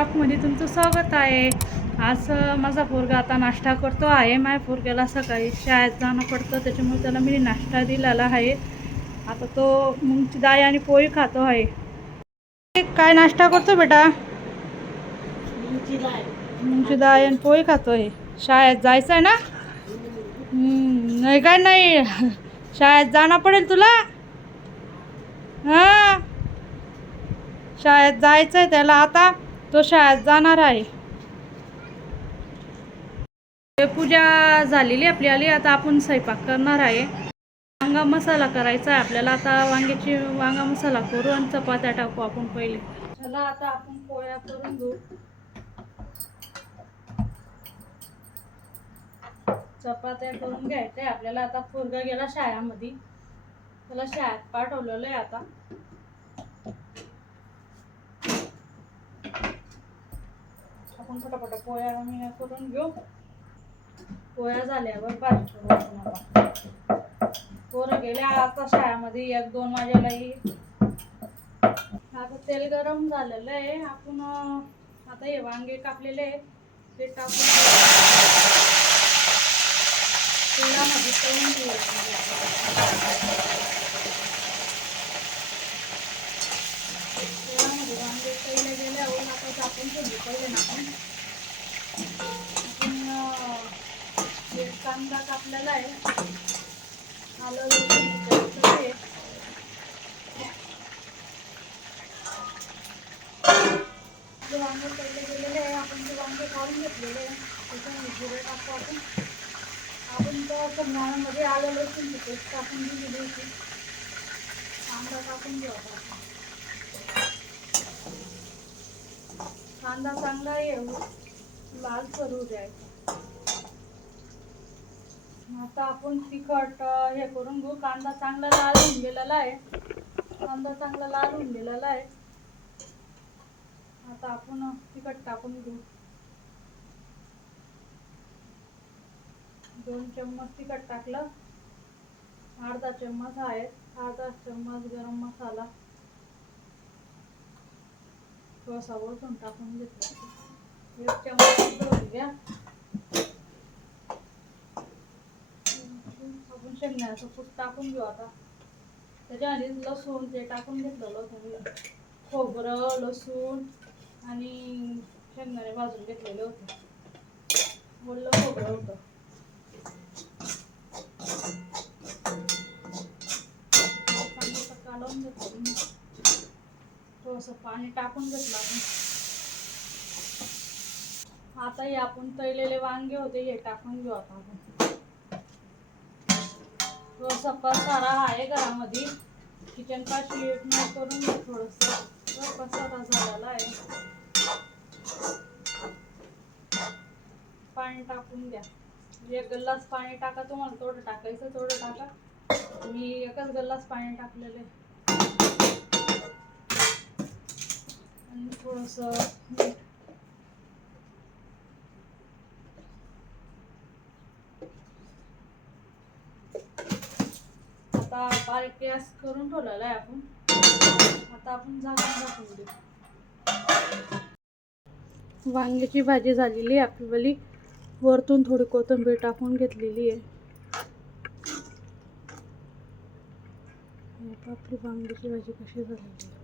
मध्ये तुमचं स्वागत आहे. आज माझा पोरगा आता नाश्ता करतो आहे. माझ्या पोरग्याला सकाळी शाळेत जाणं पडतं, त्याच्यामुळे त्याला मी नाश्ता दिलेला आहे. आता तो मुंगची डाळ आणि पोळी खातो आहे. काय नाश्ता करतो बेटा? मुंगची डाळ आणि पोळी खातो आहे. शाळेत जायचं आहे ना? नाही काय नाही, शाळेत जाणं पडेल तुला. हां, शाळेत जायचं आहे त्याला आता. तो शाळेत जाणार आहे. पूजा झालेली आपली आली. आता आपण स्वयंपाक करणार आहे. वांगा मसाला करायचा आहे आपल्याला. आता वांगा मसाला करू आणि चपात्या टाकू आपण पहिले. चला आता आपण पोळ्या करून घेऊ. चपात्या करून घ्यायच्या आपल्याला. आता पोरगा गेला शाळेमध्ये, त्याला शाळेत पाठवलेलं आहे. आता आपण पटापटा पोळ्या करून घेऊ. पोळ्या झाल्यावर भाजी करू. पोरं गेल्या आता शाळेमध्ये, 1-2 वाजेला येईल. आता तेल गरम झालेलं आहे. आपण आता हे वांगे कापलेले आहे ते टाकून तेलामध्ये तळून घेऊ. तेलामध्ये वांगे तळले गेल्यावर आता टाकून ठेवले पहिले ना आपण कांदा कापलेला आहे. आलं वांगे तळले गेलेले आहे. आपण ते वांगे काढून घेतलेले आहे. त्याच्यामध्ये जिरे टाकू आपण तर शेंगदाण्यामध्ये आलं लसूण पेस्ट टाकून दिलेली होती. कांदा टाकून घेऊ आपण. कांदा चांगला लाल करू द्यायचा. आता आपण तिखट हे करून घेऊ. कांदा चांगला लाल होऊन गेलेला आहे. आता आपण तिखट टाकून घेऊ. 2 चम्मच तिखट टाकलं. अर्धा चम्मच आहे, अर्धा चम्मच गरम मसाला थोडासा वरतून टाकून घेतला. 1 चम्मच धरून घ्या. आपण शेंगदाण्याचं कूट टाकून घेऊ. आता त्याच्यामध्ये लसूण ते टाकून घेतलेलं होतं. खोबरं, लसूण आणि शेंगदाणे भाजून घेतलेले होते. ओलं खोबरं होतं. चांगलं कालवून घेतलं. थोडंसं पाणी टाकून घेतलं आपण. आता हे आपण तळलेले वांगे होते हे टाकून घेऊ. आता आपण थोडासा पसारा आहे घरामध्ये, किचन पाशी करून घ्या. थोडंसं पसारा झालेला आहे. पाणी टाकून द्या. 1 गल्लास पाणी टाका. तुम्हाला थोडं टाकायचं थोडं टाका. मी 1च गल्लास पाणी टाकलेलं आहे. आणि थोडंसं मीठ. आता बारीक गॅस करून ठेवलेला आहे आपण. आता आपण झाकून टाकून देऊ. वांग्याची भाजी झालेली आहे आपली. वरतून थोडी कोथिंबीर टाकून घेतलेली आहे. आपली वांग्याची भाजी कशी झालेली आहे.